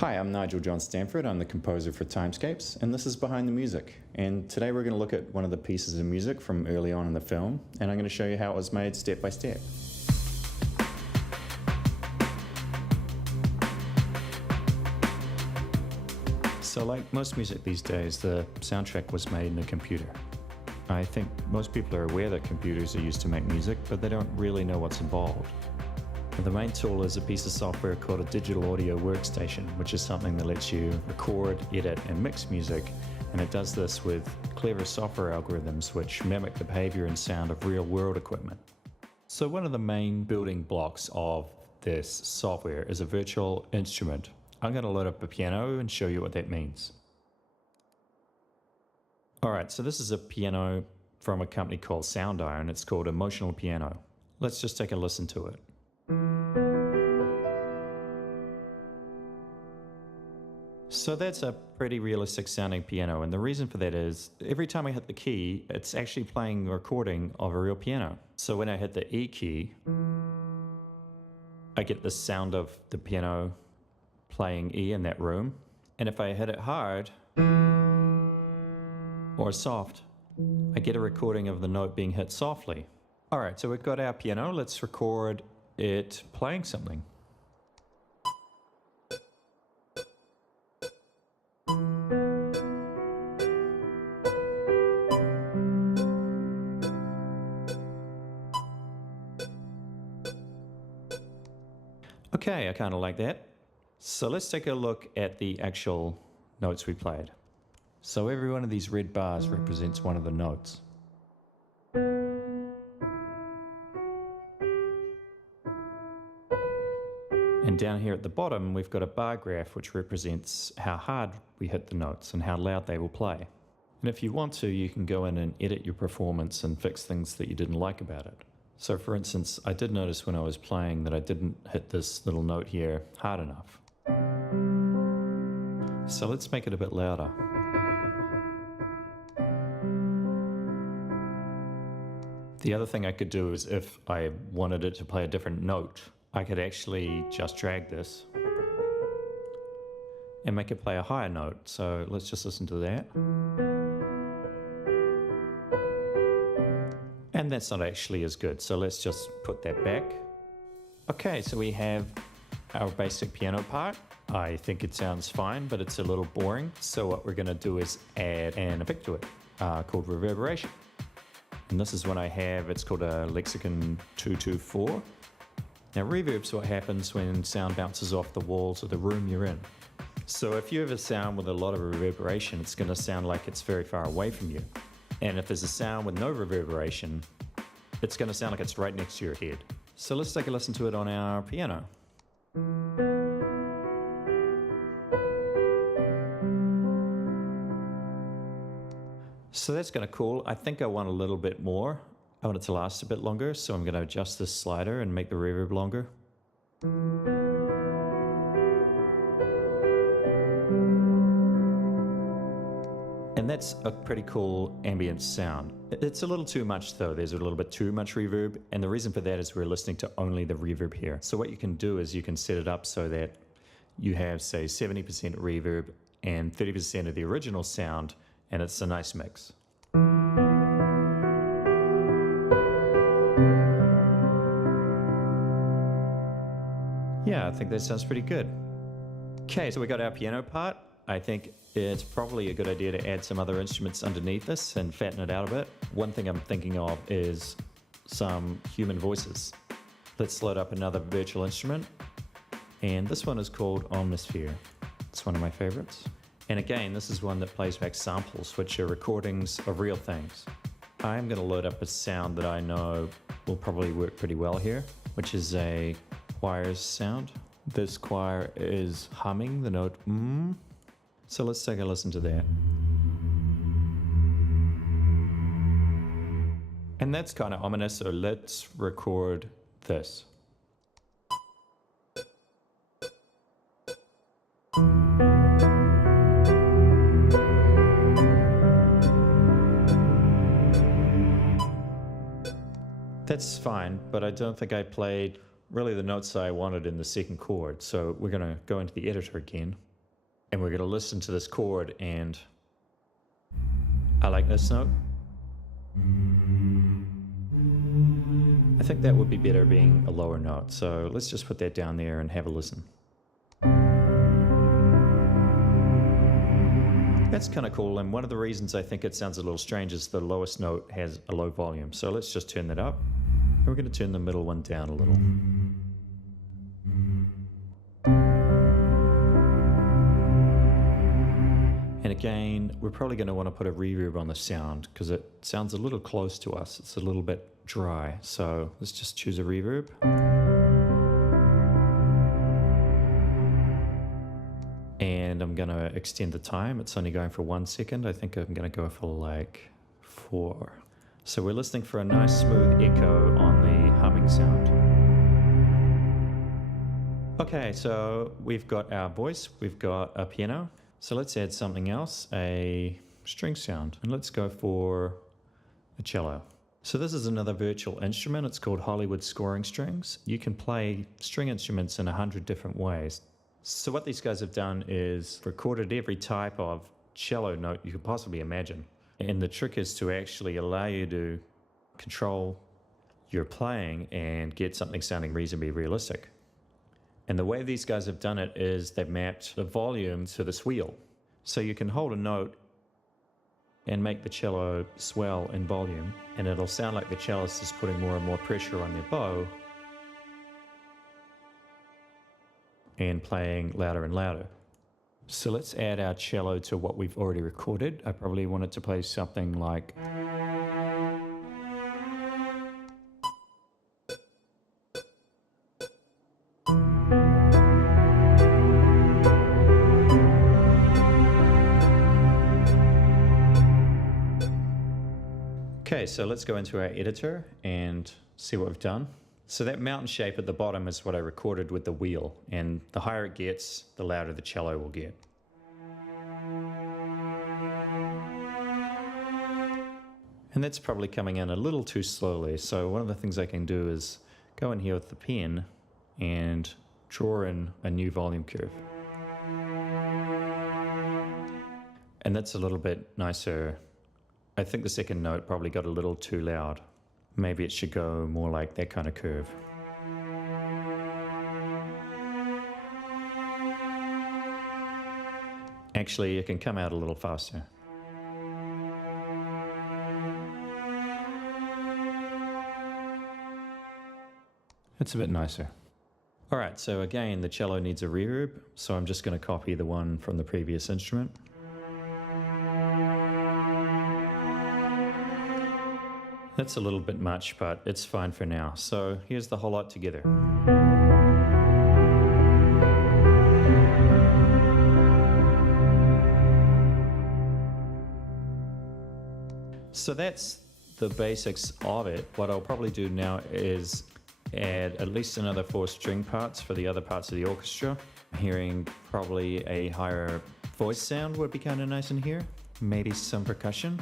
Hi, I'm Nigel John Stanford. I'm the composer for TimeScapes, and this is Behind the Music. And today we're going to look at one of the pieces of music from early on in the film, and I'm going to show you how it was made step by step. So like most music these days, the soundtrack was made in a computer. I think most people are aware that computers are used to make music, but they don't really know what's involved. The main tool is a piece of software called a digital audio workstation, which is something that lets you record, edit, and mix music, and it does this with clever software algorithms which mimic the behavior and sound of real-world equipment. So one of the main building blocks of this software is a virtual instrument. I'm going to load up a piano and show you what that means. Alright, so this is a piano from a company called Sound Iron. It's called Emotional Piano. Let's just take a listen to it. So that's a pretty realistic sounding piano, and the reason for that is every time I hit the key, it's actually playing a recording of a real piano. So when I hit the E key, I get the sound of the piano playing E in that room, and if I hit it hard or soft, I get a recording of the note being hit softly. Alright, so we've got our piano, let's record it playing something. Okay, I kind of like that. So let's take a look at the actual notes we played. So every one of these red bars represents one of the notes. And down here at the bottom, we've got a bar graph which represents how hard we hit the notes and how loud they will play. And if you want to, you can go in and edit your performance and fix things that you didn't like about it. So for instance, I did notice when I was playing that I didn't hit this little note here hard enough. So let's make it a bit louder. The other thing I could do is if I wanted it to play a different note, I could actually just drag this and make it play a higher note. So let's just listen to that. And that's not actually as good, so let's just put that back. Okay, so we have our basic piano part. I think it sounds fine, but it's a little boring. So what we're going to do is add an effect to it called reverberation. And this is what I have. It's called a Lexicon 224. Now reverb's what happens when sound bounces off the walls of the room you're in. So if you have a sound with a lot of reverberation, it's going to sound like it's very far away from you. And if there's a sound with no reverberation, it's going to sound like it's right next to your head. So let's take a listen to it on our piano. So that's kind of cool. I think I want a little bit more. I want it to last a bit longer, so I'm going to adjust this slider and make the reverb longer. And that's a pretty cool ambient sound. It's a little too much though. There's a little bit too much reverb, and the reason for that is we're listening to only the reverb here. So what you can do is you can set it up so that you have, say, 70% reverb and 30% of the original sound, and it's a nice mix. Yeah, I think that sounds pretty good. Okay, so we got our piano part. I think it's probably a good idea to add some other instruments underneath this and fatten it out a bit. One thing I'm thinking of is some human voices. Let's load up another virtual instrument. And this one is called Omnisphere. It's one of my favorites. And again, this is one that plays back samples, which are recordings of real things. I'm going to load up a sound that I know will probably work pretty well here, which is a choir's sound. This choir is humming the note mm. So let's take a listen to that. And that's kind of ominous, so let's record this. That's fine, but I don't think I played really the notes I wanted in the second chord. So we're going to go into the editor again, and we're going to listen to this chord, and I like this note. I think that would be better being a lower note. So let's just put that down there and have a listen. That's kind of cool, and one of the reasons I think it sounds a little strange is the lowest note has a low volume. So let's just turn that up, and we're going to turn the middle one down a little. And again, we're probably going to want to put a reverb on the sound because it sounds a little close to us. It's a little bit dry. So let's just choose a reverb. And I'm going to extend the time. It's only going for 1 second. I think I'm going to go for like 4. So we're listening for a nice smooth echo on the humming sound. Okay, so we've got our voice, we've got a piano. So let's add something else, a string sound. And let's go for a cello. So this is another virtual instrument. It's called Hollywood Scoring Strings. You can play string instruments in 100 different ways. So what these guys have done is recorded every type of cello note you could possibly imagine. And the trick is to actually allow you to control your playing and get something sounding reasonably realistic. And the way these guys have done it is they've mapped the volume to this wheel. So you can hold a note and make the cello swell in volume, and it'll sound like the cellist is putting more and more pressure on their bow and playing louder and louder. So let's add our cello to what we've already recorded. I probably want it to play something like... Okay, so let's go into our editor and see what we've done. So that mountain shape at the bottom is what I recorded with the wheel, and the higher it gets, the louder the cello will get. And that's probably coming in a little too slowly, so one of the things I can do is go in here with the pen and draw in a new volume curve. And that's a little bit nicer. I think the second note probably got a little too loud. Maybe it should go more like that kind of curve. Actually, it can come out a little faster. It's a bit nicer. All right, so again, the cello needs a reverb, so I'm just going to copy the one from the previous instrument. That's a little bit much, but it's fine for now. So here's the whole lot together. So that's the basics of it. What I'll probably do now is add at least another 4 string parts for the other parts of the orchestra. Hearing probably a higher voice sound would be kind of nice in here. Maybe some percussion.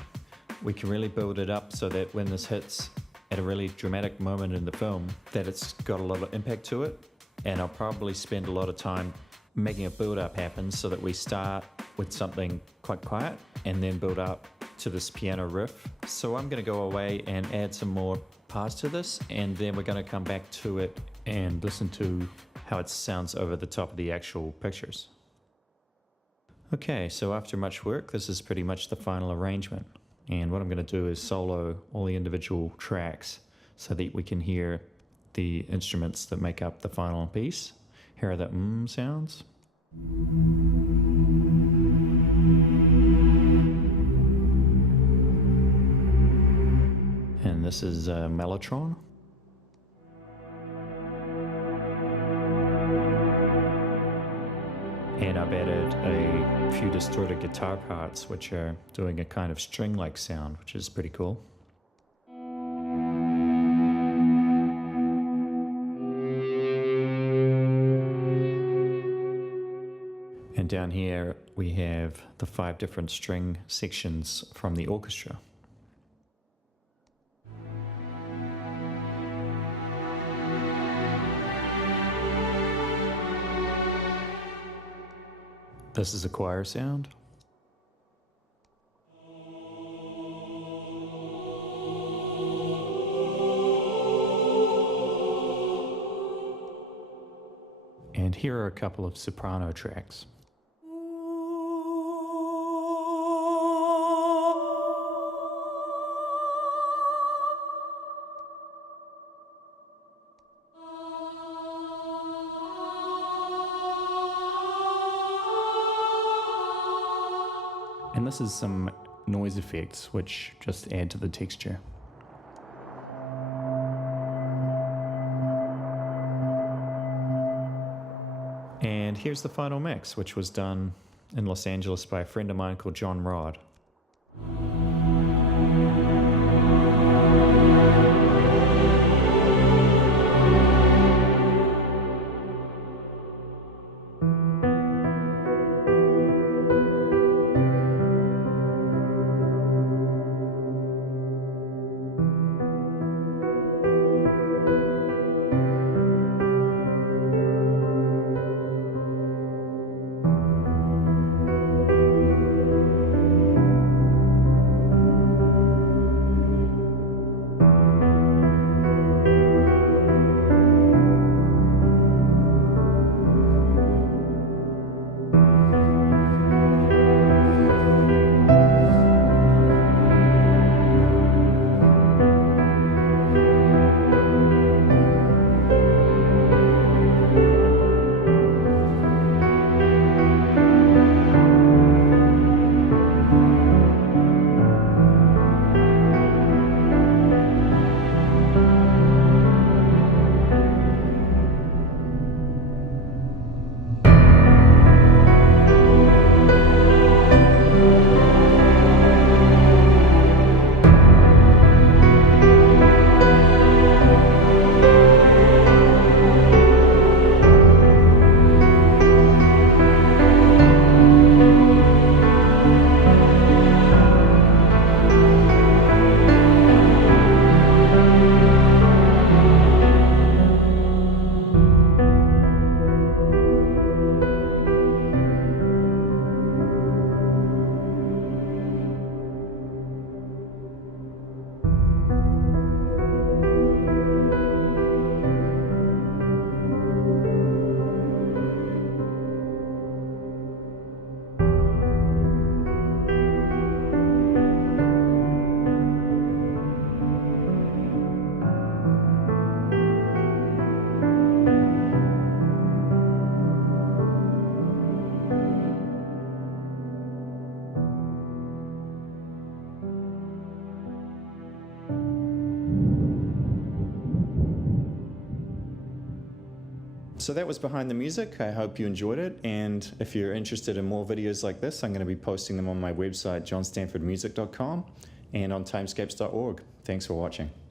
We can really build it up so that when this hits at a really dramatic moment in the film, that it's got a lot of impact to it. And I'll probably spend a lot of time making a build-up happen so that we start with something quite quiet and then build up to this piano riff. So I'm going to go away and add some more parts to this, and then we're going to come back to it and listen to how it sounds over the top of the actual pictures. Okay, so after much work, this is pretty much the final arrangement. And what I'm going to do is solo all the individual tracks so that we can hear the instruments that make up the final piece. Here are the sounds. And this is a mellotron. And I've added a few distorted guitar parts which are doing a kind of string-like sound, which is pretty cool. And down here we have the 5 different string sections from the orchestra. This is a choir sound. And here are a couple of soprano tracks. And this is some noise effects which just add to the texture. And here's the final mix, which was done in Los Angeles by a friend of mine called John Rod. So that was Behind the Music. I hope you enjoyed it, and if you're interested in more videos like this, I'm going to be posting them on my website, johnstanfordmusic.com, and on timescapes.org. Thanks for watching.